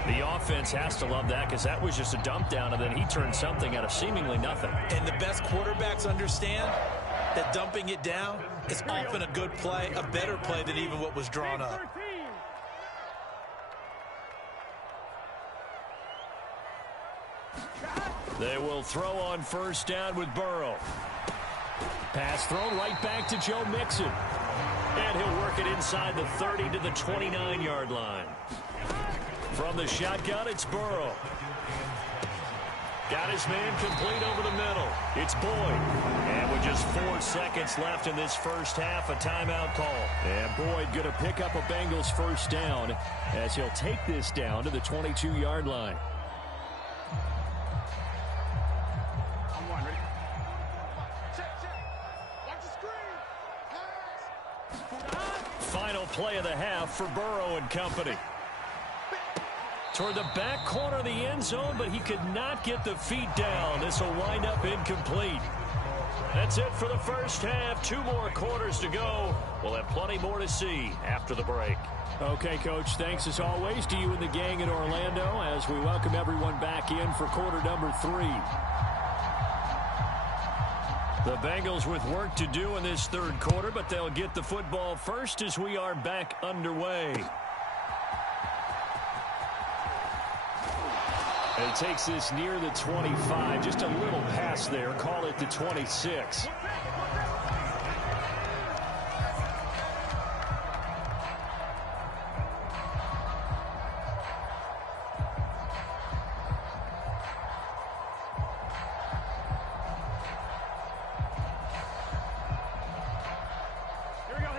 The offense has to love that because that was just a dump down, and then he turned something out of seemingly nothing. And the best quarterbacks understand that dumping it down is often a good play, a better play than even what was drawn up. They will throw on 1st down with Burrow. Pass thrown right back to Joe Mixon. And he'll work it inside the 30 to the 29-yard line. From the shotgun, it's Burrow. Got his man complete over the middle. It's Boyd. And with just 4 seconds left in this first half, a timeout call. And Boyd going to pick up a Bengals 1st down as he'll take this down to the 22-yard line. Final play of the half for Burrow and company. Toward the back corner of the end zone, but he could not get the feet down. This will wind up incomplete. That's it for the first half. 2 more quarters to go. We'll have plenty more to see after the break. Okay, Coach, thanks as always to you and the gang in Orlando as we welcome everyone back in for quarter number 3. The Bengals with work to do in this 3rd quarter, but they'll get the football first as we are back underway. And he takes this near the 25, just a little pass there, call it the 26.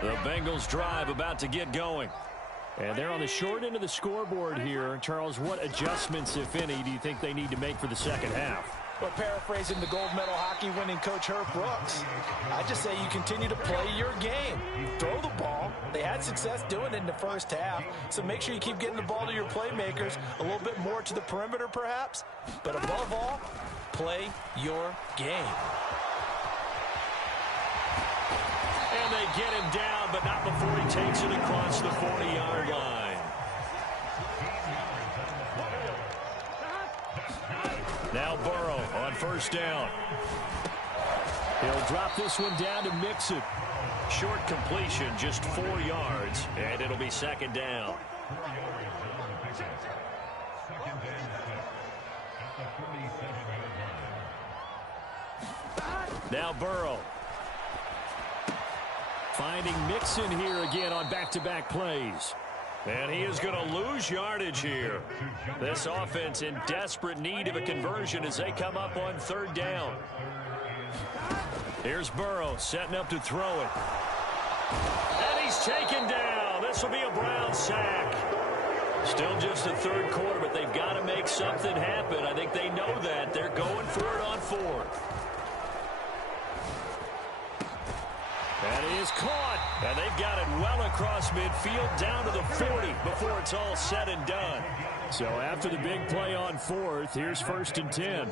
The Bengals drive about to get going. And they're on the short end of the scoreboard here. Charles, what adjustments, if any, do you think they need to make for the second half? Well, paraphrasing the gold medal hockey winning coach Herb Brooks, I just say you continue to play your game. Throw the ball. They had success doing it in the first half, so make sure you keep getting the ball to your playmakers, a little bit more to the perimeter perhaps, but above all, play your game. And they get him down, but not before he takes it across the 40-yard line. Now Burrow on 1st down. He'll drop this one down to Mixon. Short completion, just 4 yards, and it'll be 2nd down. Now Burrow. Finding Mixon here again on back-to-back plays. And he is going to lose yardage here. This offense in desperate need of a conversion as they come up on 3rd down. Here's Burrow setting up to throw it. And he's taken down. This will be a Brown sack. Still just the 3rd quarter, but they've got to make something happen. I think they know that. They're going for it on 4th. And he is caught. And they've got it well across midfield down to the 40 before it's all said and done. So after the big play on 4th, here's 1st and 10.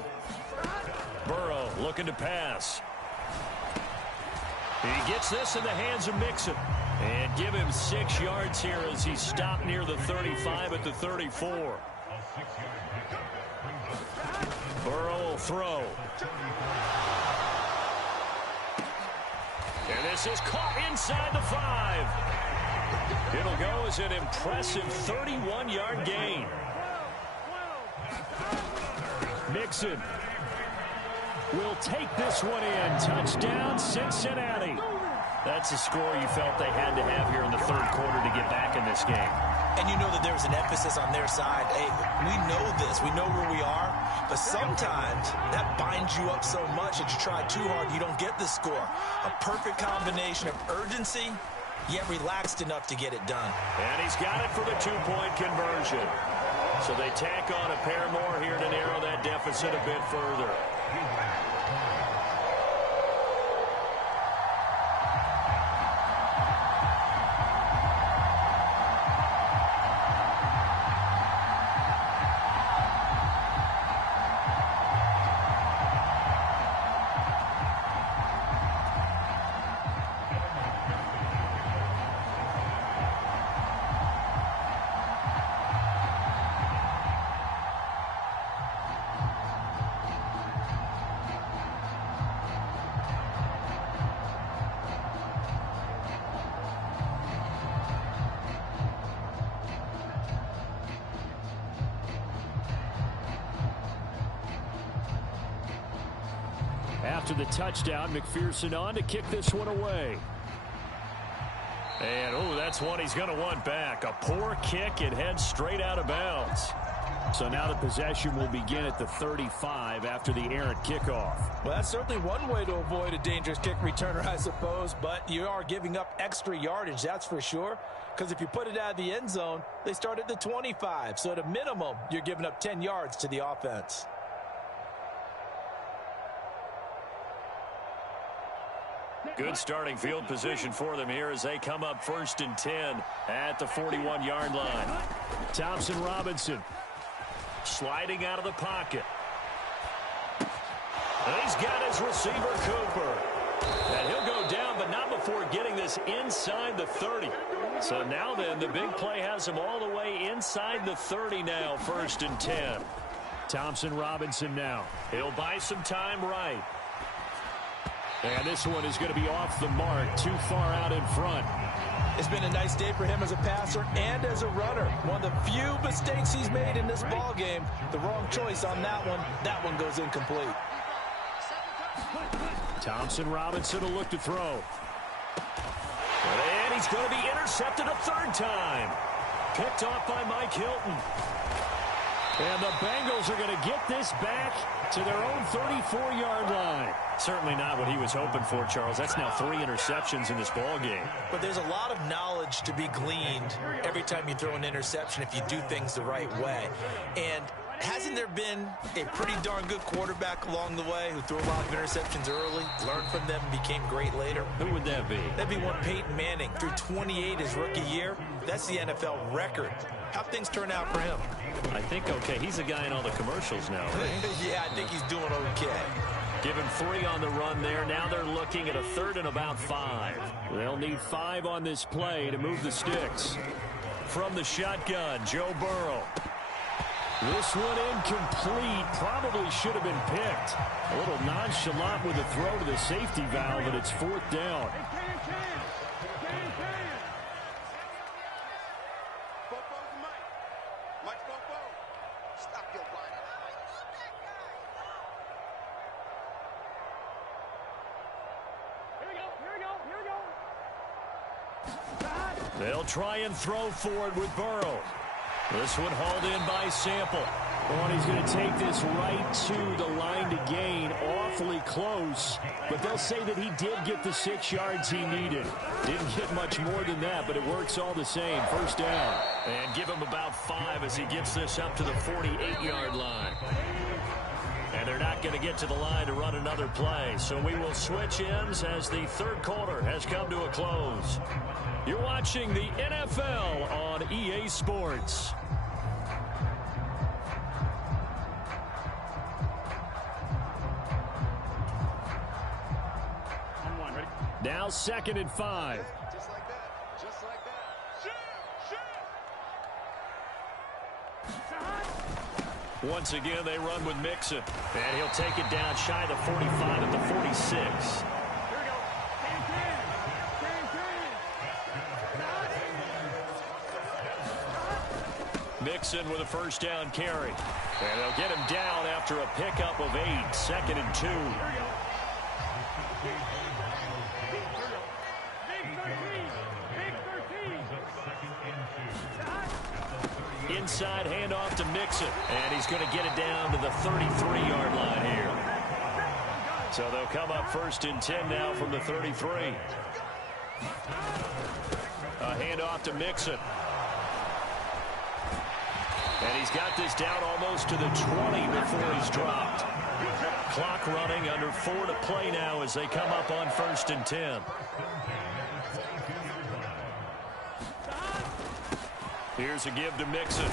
Burrow looking to pass. He gets this in the hands of Mixon. And give him 6 yards here as he stopped near the 35 at the 34. Burrow will throw. And this is caught inside the 5. It'll go as an impressive 31-yard gain. Mixon will take this one in. Touchdown, Cincinnati. That's a score you felt they had to have here in the third quarter to get back in this game. And you know that there's an emphasis on their side. Hey, we know this. We know where we are. But sometimes that binds you up so much that you try too hard, you don't get the score. A perfect combination of urgency, yet relaxed enough to get it done. And he's got it for the 2-point conversion. So they tack on a pair more here to narrow that deficit a bit further. After the touchdown, McPherson on to kick this one away. And, oh, that's one he's going to want back. A poor kick. It heads straight out of bounds. So now the possession will begin at the 35 after the errant kickoff. Well, that's certainly one way to avoid a dangerous kick returner, I suppose. But you are giving up extra yardage, that's for sure. Because if you put it out of the end zone, they start at the 25. So at a minimum, you're giving up 10 yards to the offense. Good starting field position for them here as they come up 1st and 10 at the 41-yard line. Thompson Robinson sliding out of the pocket. And he's got his receiver, Cooper. And he'll go down, but not before getting this inside the 30. So now then, the big play has him all the way inside the 30 now, 1st and 10. Thompson Robinson now. He'll buy some time right. And this one is going to be off the mark, too far out in front. It's been a nice day for him as a passer and as a runner. One of the few mistakes he's made in this ball game. The wrong choice on that one. That one goes incomplete. Thompson Robinson will look to throw. And he's going to be intercepted a 3rd time. Picked off by Mike Hilton. And the Bengals are going to get this back to their own 34-yard line. Certainly not what he was hoping for, Charles. That's now 3 interceptions in this ball game. But there's a lot of knowledge to be gleaned every time you throw an interception if you do things the right way. And hasn't there been a pretty darn good quarterback along the way who threw a lot of interceptions early, learned from them, and became great later? Who would that be? That'd be one Peyton Manning. Threw 28 his rookie year. That's the NFL record. How'd things turn out for him? I think okay. He's a guy in all the commercials now. Yeah, I think he's doing okay. Give him 3 on the run there. Now they're looking at a 3rd and about 5. They'll need 5 on this play to move the sticks. From the shotgun, Joe Burrow. This one incomplete. Probably should have been picked. A little nonchalant with a throw to the safety valve, and it's 4th down. They'll try and throw forward with Burrow. This one hauled in by Sample. Oh, and he's going to take this right to the line to gain. Awfully close. But they'll say that he did get the 6 yards he needed. Didn't get much more than that, but it works all the same. 1st down. And give him about 5 as he gets this up to the 48-yard line. And they're not going to get to the line to run another play. So we will switch ends as the 3rd quarter has come to a close. You're watching the NFL on EA Sports. Now 2nd and 5. Just like that. Just like that. Shoot. Once again, they run with Mixon. And he'll take it down shy of the 45 at the 46. Here we go. Can. Mixon with a first down carry. And they'll get him down after a pickup of 8. 2nd and 2. Here we go. Big 13. Big 13. Inside handoff to Mixon. And he's going to get it down to the 33-yard line here. So they'll come up 1st and 10 now from the 33. A handoff to Mixon. And he's got this down almost to the 20 before he's dropped. Clock running, under 4 to play now as they come up on 1st and 10. Here's a give to Mixon.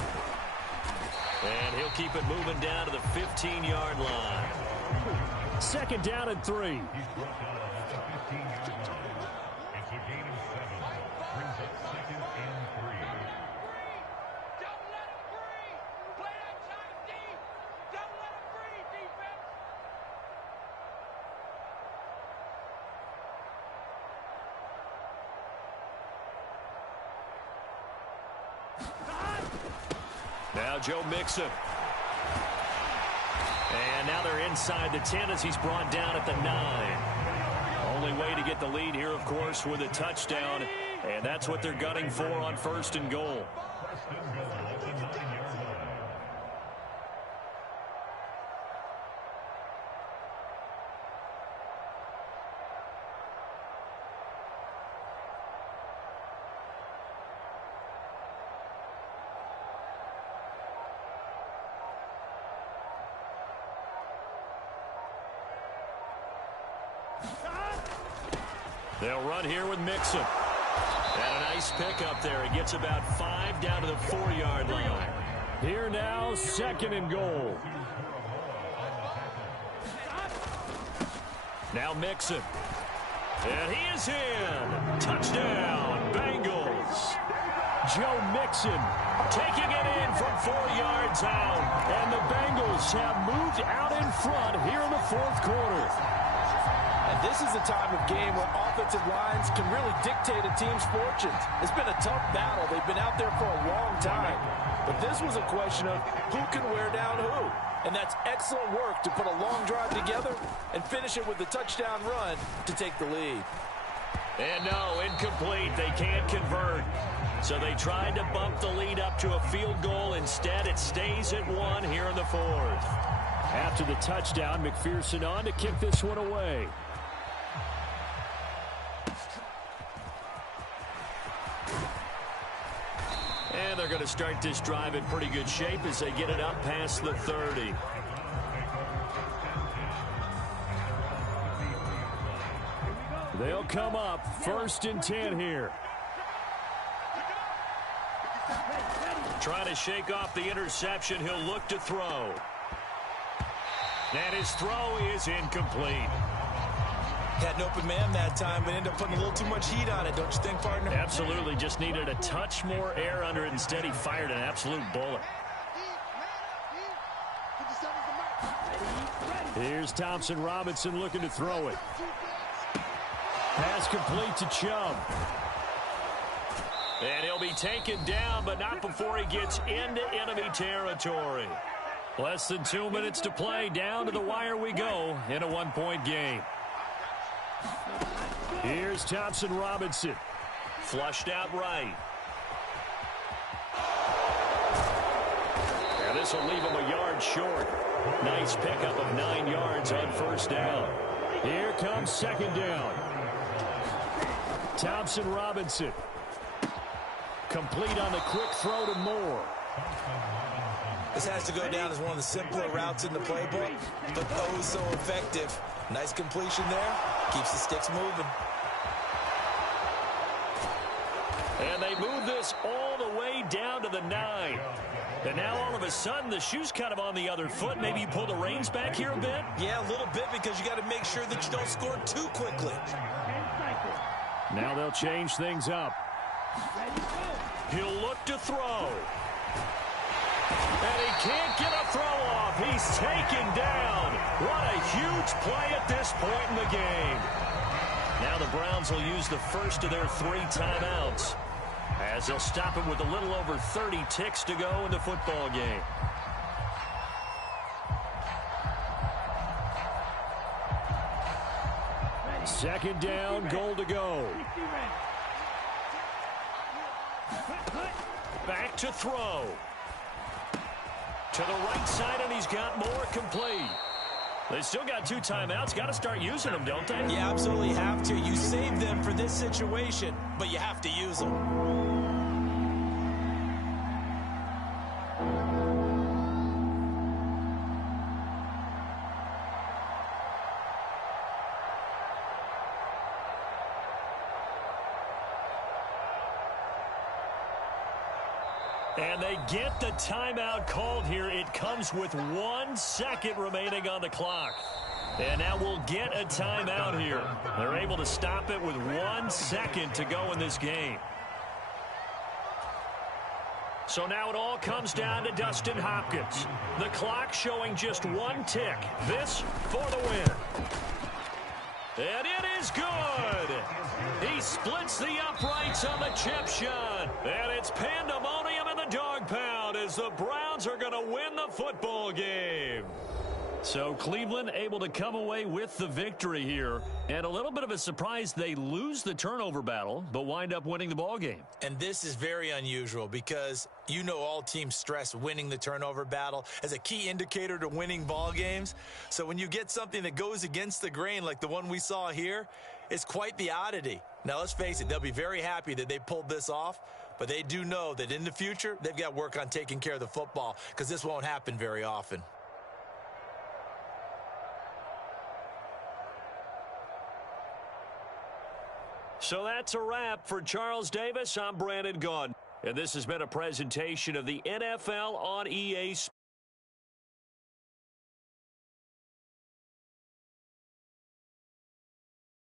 And he'll keep it moving down to the 15-yard line. 2nd down and 3. Now Joe Mixon. And now they're inside the 10 as he's brought down at the 9. Only way to get the lead here, of course, with a touchdown. And that's what they're gunning for on 1st and goal. They'll run here with Mixon. And a nice pickup there. He gets about 5 down to the 4-yard line. Here now, 2nd and goal. Now Mixon. And he is in. Touchdown, Bengals. Joe Mixon Taking it in from 4 yards out. And the Bengals have moved out in front here in the 4th quarter. And this is the time of game where offensive lines can really dictate a team's fortunes. It's been a tough battle. They've been out there for a long time. But this was a question of who can wear down who. And that's excellent work to put a long drive together and finish it with a touchdown run to take the lead. And no, incomplete. They can't convert. So they tried to bump the lead up to a field goal. Instead, it stays at 1 here in the 4th. After the touchdown, McPherson on to kick this one away. And they're going to start this drive in pretty good shape as they get it up past the 30. They'll come up 1st and 10 here. Trying to shake off the interception. He'll look to throw. And his throw is incomplete. Had an open man that time, but ended up putting a little too much heat on it, don't you think, partner? Absolutely. Just needed a touch more air under it. Instead, he fired an absolute bullet. Here's Thompson Robinson looking to throw it. Pass complete to Chubb. And he'll be taken down, but not before he gets into enemy territory. Less than 2 minutes to play. Down to the wire we go in a 1-point game. Here's Thompson Robinson. Flushed out right. And this will leave him a yard short. Nice pickup of 9 yards on 1st down. Here comes 2nd down. Thompson Robinson. Complete on the quick throw to Moore. This has to go down as one of the simpler routes in the playbook, but oh so effective. Nice completion there. Keeps the sticks moving. And they move this all the way down to the 9. And now all of a sudden the shoe's kind of on the other foot. Maybe you pull the reins back here a bit? Yeah, a little bit, because you got to make sure that you don't score too quickly. Now they'll change things up. He'll look to throw. And he can't get a throw off. He's taken down. What a huge play at this point in the game. Now the Browns will use the first of their 3 timeouts, as they'll stop it with a little over 30 ticks to go in the football game. Second down, goal to go. Back to throw. To the right side, and he's got more complete. They still got 2 timeouts. Got to start using them, don't they? You absolutely have to. You save them for this situation, but you have to use them. And they get the timeout called here. It comes with 1 second remaining on the clock. And now we'll get a timeout here. They're able to stop it with 1 second to go in this game. So now it all comes down to Dustin Hopkins. The clock showing just 1 tick. This for the win. And it is good. He splits the uprights on the chip shot. And it's pandemonium in the dog pound as the Browns are going to win the football game. So Cleveland able to come away with the victory here. And a little bit of a surprise, they lose the turnover battle, but wind up winning the ball game. And this is very unusual because you know all teams stress winning the turnover battle as a key indicator to winning ball games. So when you get something that goes against the grain like the one we saw here, it's quite the oddity. Now let's face it, they'll be very happy that they pulled this off, but they do know that in the future, they've got work on taking care of the football because this won't happen very often. So that's a wrap for Charles Davis. I'm Brandon Gaudin. And this has been a presentation of the NFL on EA Sports.